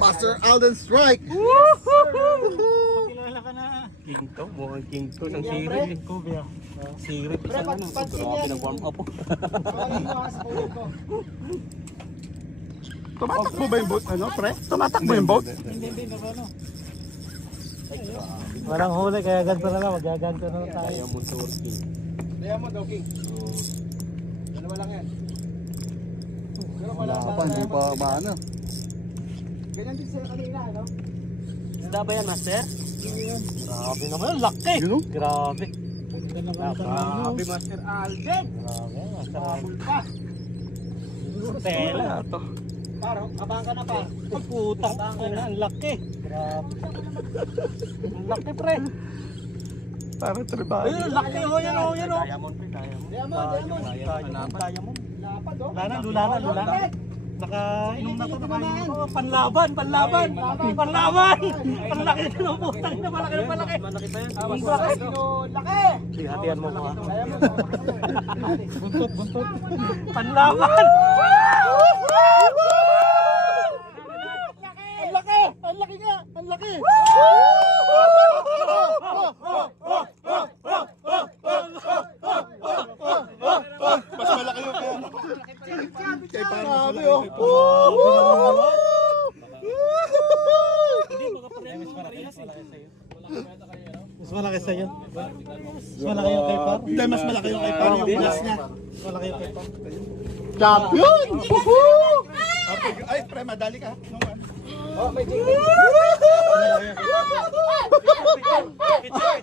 Master Alden Strike! Pakilala ka na. King to, mukhang king to. Isang sirit. Sirit. Isang ano. Grabe nag-warm up po. Tumatakbo ba yung boat, ano, pre? Tumatakbo yung boat? Hindi, ano. Walang huli, kaya ganito na lang. Magaganto na lang tayo. Diamond Swordking. Diamond daw, King. Dalawa lang yan. Pero Wala pa, hindi pa maano. Ganyan din sila kanina, ano? Isda ba yan, Master? Grabe naman, laki. Yun o? Grabe. Grabe, Master Alden. Grabe, masarap. Mabul pa. Tela. Ito. Paro, abang ka na pa. Ang putang ina, ang laki. Grabe. Ang laki, pre. Parang tribal. Ayun, ang laki. Oh, yan, oh, yan, oh. Diamond pre, diamond. Diamond. Lapad. Oh. Lula na. Nakainom na to, nakainom. Oh, panlaban. Panlaki din ang putang na, palaki. Malaki pa yan. Ang laki. Laki. Sige, hatihan mo ko, ha. Diamond. Buntot. Panlaban. Ang laki. Ang laki nga. Ang laki. Mas malaki yung kay Grabe, oh. Mas malaki sa'yo. Mas malaki yung kay Par. Hindi, mas malaki yung kay Par yung glass niya. Mas malaki yung kay Par. Champion! Woohoo! Ay, pre, madali ka. Nung ano. Oh, may jig. Picture.